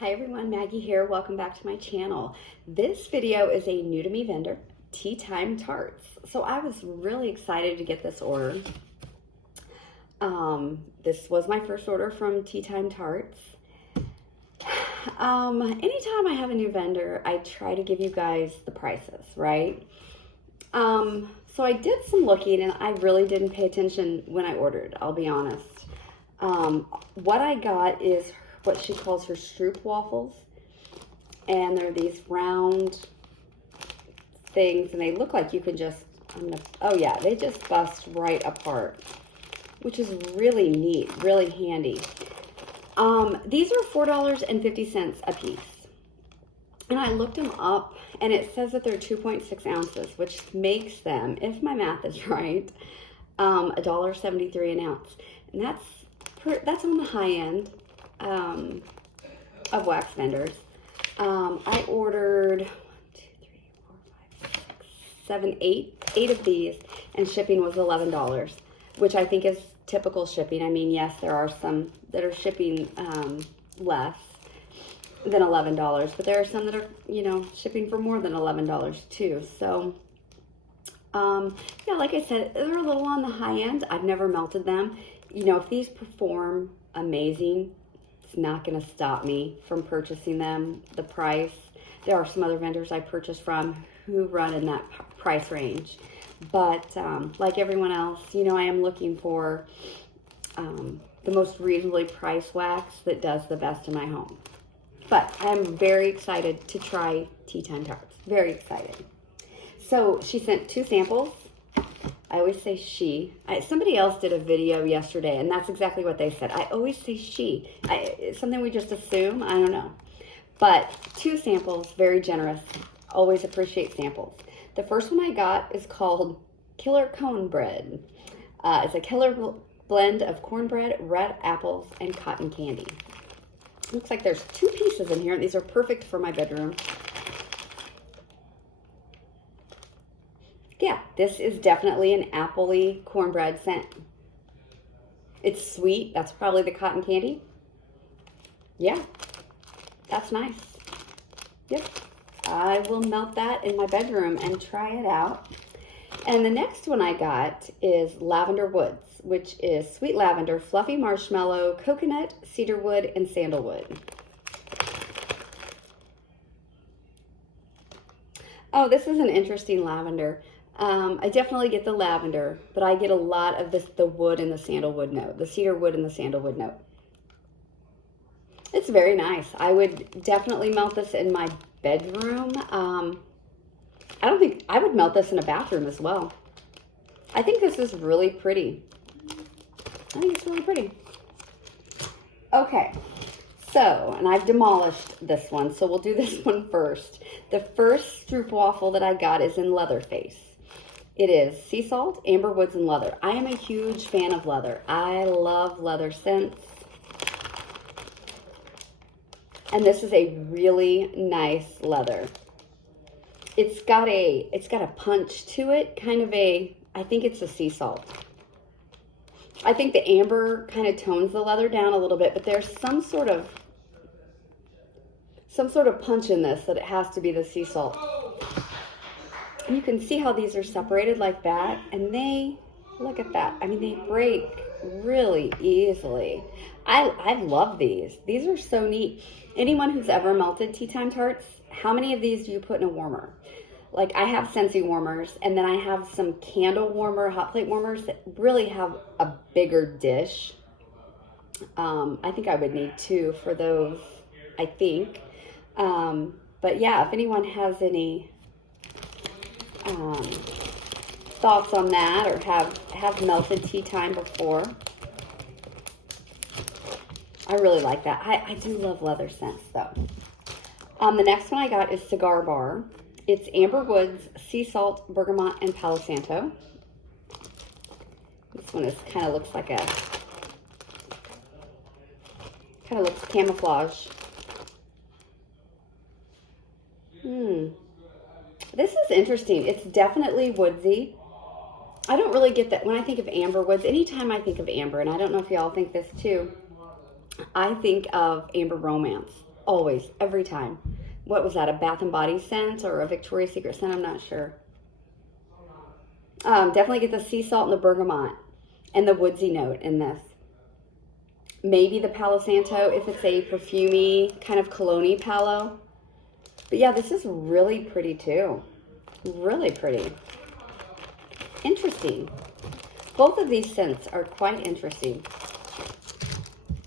Hi everyone, Maggie here. Welcome back to my channel. This video is a new to me vendor, Time Tarts. So I was really excited to get this order. This was my first order from Time Tarts. Anytime I have a new vendor, I try to give you guys the prices, right? So I did some looking and I really didn't pay attention when I ordered, I'll be honest. What I got is what she calls her Stroop waffles, and they're these round things, and they look like you can just, oh yeah, they just bust right apart, which is really neat, really handy. These are $4.50 a piece, and I looked them up, and it says that they're 2.6 ounces, which makes them, if my math is right, $1.73 an ounce, and that's on the high end of wax vendors. I ordered 8 of these, and shipping was $11, which I think is typical shipping. I mean, yes, there are some that are shipping less than $11, but there are some that are, shipping for more than $11 too. So, yeah, like I said, they're a little on the high end. I've never melted them. If these perform amazing, it's not going to stop me from purchasing them. The price, there are some other vendors I purchased from who run in that price range. But like everyone else, I am looking for the most reasonably priced wax that does the best in my home. But I'm very excited to try Time Tarts. Very excited. So she sent 2 samples. I always say she. Somebody else did a video yesterday, and that's exactly what they said. I always say she. It's something we just assume. I don't know. But 2 samples, very generous. Always appreciate samples. The first one I got is called Killer Cornbread. It's a killer blend of cornbread, red apples, and cotton candy. Looks like there's 2 pieces in here. These are perfect for my bedroom. Yeah, this is definitely an apple-y cornbread scent. It's sweet. That's probably the cotton candy. Yeah, that's nice. Yep, I will melt that in my bedroom and try it out. And the next one I got is Lavender Woods, which is sweet lavender, fluffy marshmallow, coconut, cedarwood, and sandalwood. Oh, this is an interesting lavender. I definitely get the lavender, but I get a lot of the wood and the sandalwood note, the cedar wood and the sandalwood note. It's very nice. I would definitely melt this in my bedroom. I don't think I would melt this in a bathroom as well. I think this is really pretty. I think it's really pretty. Okay. So, and I've demolished this one, so we'll do this one first. The first Stroop waffle that I got is in Leatherface. It is sea salt, amber woods, and leather. I am a huge fan of leather. I love leather scents. And this is a really nice leather. It's got a punch to it, kind of I think it's a sea salt. I think the amber kind of tones the leather down a little bit, but there's some sort of punch in this that it has to be the sea salt. You can see how these are separated like that, and look at that. I mean, they break really easily. I love these. These are so neat. Anyone who's ever melted Time Tarts, how many of these do you put in a warmer? Like, I have Scentsy warmers, and then I have some candle warmer, hot plate warmers that really have a bigger dish. I think I would need 2 for those, I think. But yeah, if anyone has any thoughts on that, or have melted tea time before, I really like that. I do love leather scents though. The next one I got is Cigar Bar. It's amber woods, sea salt, bergamot, and palo santo. This one kind of looks camouflage. This is interesting. It's definitely woodsy. I don't really get that when I think of amber woods. Anytime I think of amber, and I don't know if y'all think this too, I think of Amber Romance. always, every time. What was that, a Bath and Body scent or a Victoria's Secret scent? I'm not sure. Definitely get the sea salt and the bergamot and the woodsy note in this. Maybe the Palo Santo if it's a perfumey kind of cologne-y Palo. But yeah, this is really pretty too. Really pretty. Interesting. Both of these scents are quite interesting.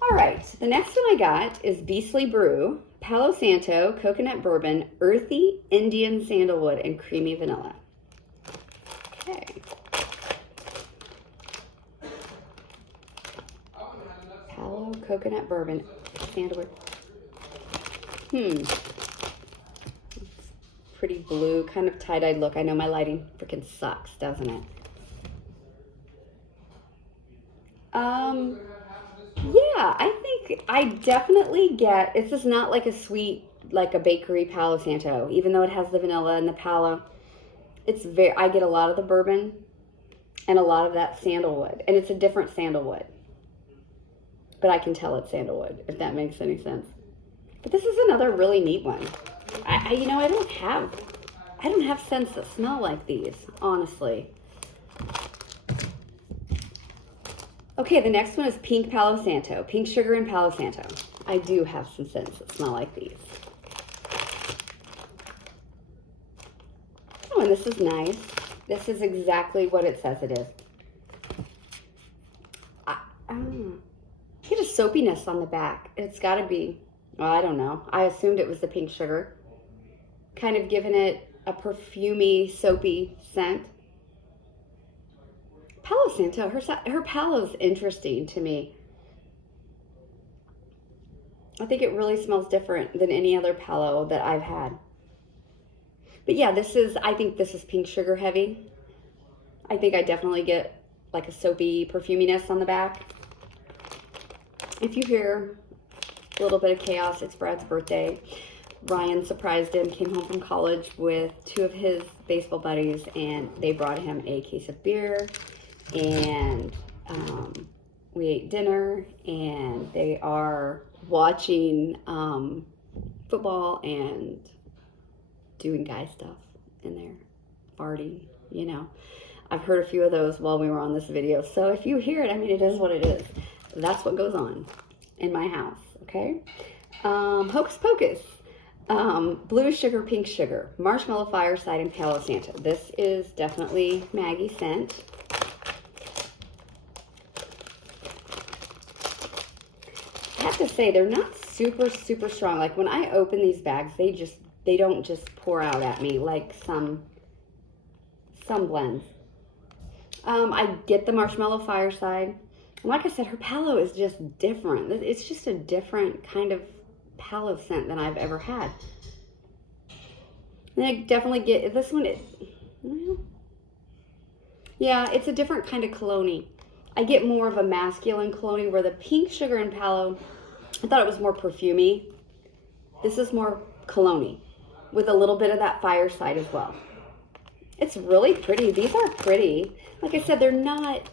All right, the next one I got is Beastly Brew, Palo Santo, Coconut Bourbon, Earthy Indian Sandalwood, and Creamy Vanilla. Okay. Palo, Coconut Bourbon, Sandalwood. Pretty blue, kind of tie-dyed look. I know my lighting freaking sucks, doesn't it? Yeah, I think I definitely get, it's just not like a sweet, like a bakery Palo Santo, even though it has the vanilla and the Palo. It's I get a lot of the bourbon and a lot of that sandalwood, and it's a different sandalwood. But I can tell it's sandalwood, if that makes any sense. But this is another really neat one. I don't have scents that smell like these, honestly. Okay, the next one is Pink Palo Santo. Pink Sugar and Palo Santo. I do have some scents that smell like these. Oh, and this is nice. This is exactly what it says it is. Get a soapiness on the back. It's got to be, well, I don't know. I assumed it was the Pink Sugar. Kind of giving it a perfumey, soapy scent. Palo Santo, her Palo's interesting to me. I think it really smells different than any other Palo that I've had. But yeah, I think this is Pink Sugar heavy. I think I definitely get like a soapy perfuminess on the back. If you hear a little bit of chaos, it's Brad's birthday. Ryan surprised him, came home from college with 2 of his baseball buddies, and they brought him a case of beer, and we ate dinner, and they are watching football and doing guy stuff in there, farting, you know. I've heard a few of those while we were on this video, so if you hear it, I mean, it is what it is. That's what goes on in my house, okay? Hocus Pocus. Blue Sugar, Pink Sugar, Marshmallow Fireside, and Palo Santo. This is definitely Maggie's scent. I have to say, they're not super, super strong. Like when I open these bags, they don't just pour out at me like some blends. I get the Marshmallow Fireside. And like I said, her Palo is just different. It's just a different kind of Palo scent than I've ever had. And I definitely get this one. Yeah, it's a different kind of cologne. I get more of a masculine cologne, where the Pink Sugar and Palo, I thought it was more perfumey. This is more cologne with a little bit of that fireside as well. It's really pretty. These are pretty. Like I said, they're not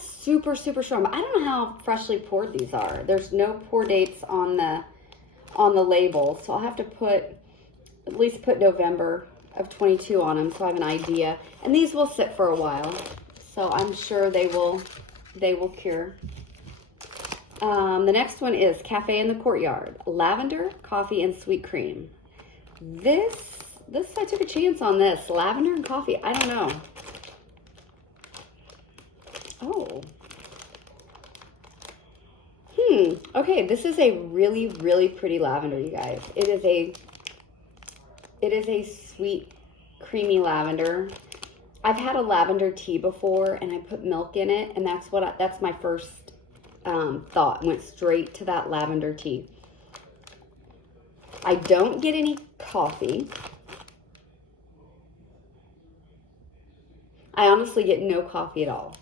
super, super strong. I don't know how freshly poured these are. There's no pour dates on the label, so I'll have to at least put November of 22 on them, so I have an idea. And these will sit for a while, so I'm sure they will cure. The next one is Cafe in the Courtyard, Lavender, Coffee, and Sweet Cream. This I took a chance on this. Lavender and coffee, I don't know. Oh. Okay, this is a really, really pretty lavender, you guys. It is a sweet, creamy lavender. I've had a lavender tea before, and I put milk in it, and that's my first thought. Went straight to that lavender tea. I don't get any coffee. I honestly get no coffee at all.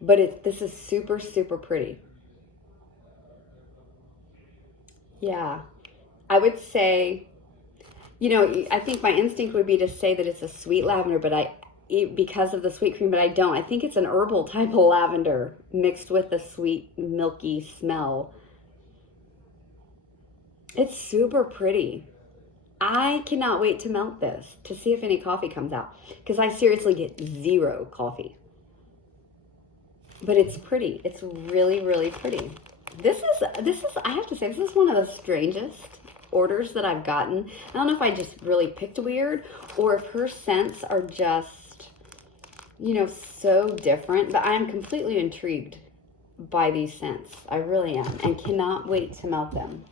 But this is super, super pretty. Yeah. I would say, you know, I think my instinct would be to say that it's a sweet lavender, but because of the sweet cream, but I don't. I think it's an herbal type of lavender mixed with the sweet, milky smell. It's super pretty. I cannot wait to melt this to see if any coffee comes out, because I seriously get zero coffee. But it's pretty. It's really, really pretty. This is, I have to say, this is one of the strangest orders that I've gotten. I don't know if I just really picked weird or if her scents are just, you know, so different, but I am completely intrigued by these scents. I really am, and cannot wait to melt them.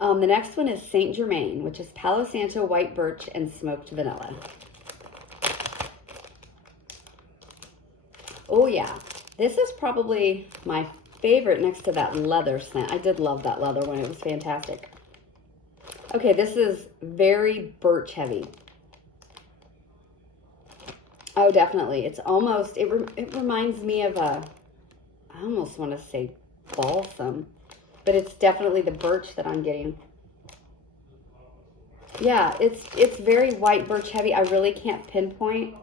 The next one is Saint Germain, which is Palo Santo, white birch, and smoked vanilla. Oh yeah, this is probably my favorite next to that leather scent. I did love that leather one. It was fantastic. Okay, this is very birch heavy. Oh, definitely. It's almost, it reminds me of I almost want to say balsam, but it's definitely the birch that I'm getting. Yeah, it's very white birch heavy. I really can't pinpoint.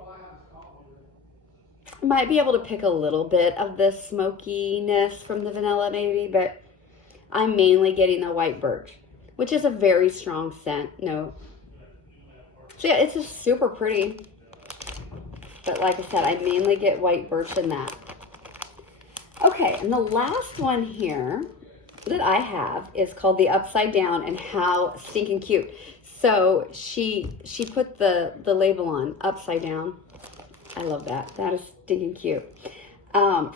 Might be able to pick a little bit of the smokiness from the vanilla maybe, but I'm mainly getting the white birch, which is a very strong scent note. So yeah, it's just super pretty. But like I said, I mainly get white birch in that. Okay, and the last one here that I have is called the Upside Down, and how stinking cute. So she put the label on upside down. I love that. That is stinking cute.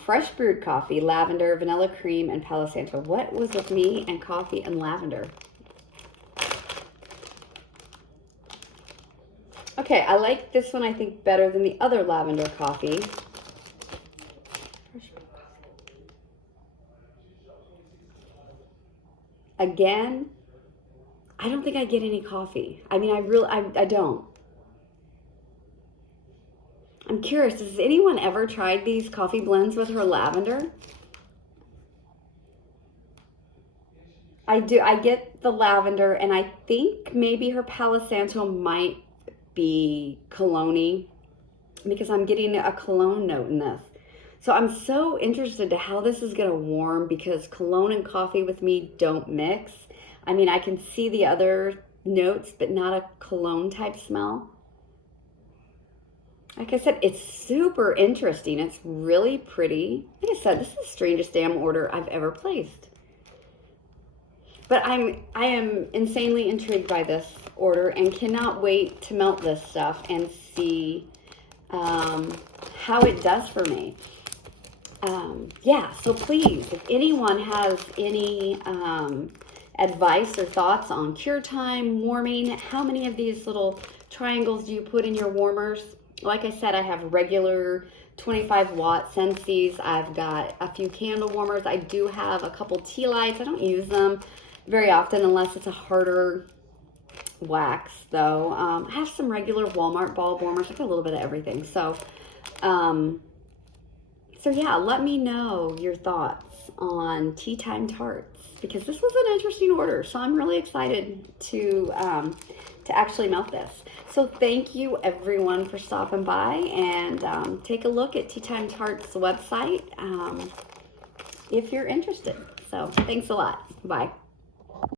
Fresh brewed coffee, lavender, vanilla cream, and Palo Santo. What was with me and coffee and lavender? Okay, I like this one, I think, better than the other lavender coffee. Again, I don't think I get any coffee. I mean, I don't. I'm curious, has anyone ever tried these coffee blends with her lavender? I do. I get the lavender, and I think maybe her Palo Santo might be cologne-y, because I'm getting a cologne note in this. So I'm so interested to how this is going to warm, because cologne and coffee with me don't mix. I mean, I can see the other notes, but not a cologne type smell. Like I said, it's super interesting. It's really pretty. Like I said, this is the strangest damn order I've ever placed. But I am insanely intrigued by this order and cannot wait to melt this stuff and see how it does for me. Yeah, so please, if anyone has any advice or thoughts on cure time, warming, how many of these little triangles do you put in your warmers? Like I said, I have regular 25 watt Sensi's. I've got a few candle warmers. I do have a couple tea lights. I don't use them very often unless it's a harder wax though. I have some regular Walmart bulb warmers. I got a little bit of everything. So yeah, let me know your thoughts on Tea Time Tarts, because this was an interesting order. So I'm really excited to actually melt this. So thank you everyone for stopping by, and take a look at Tea Time Tarts website if you're interested. So thanks a lot. Bye.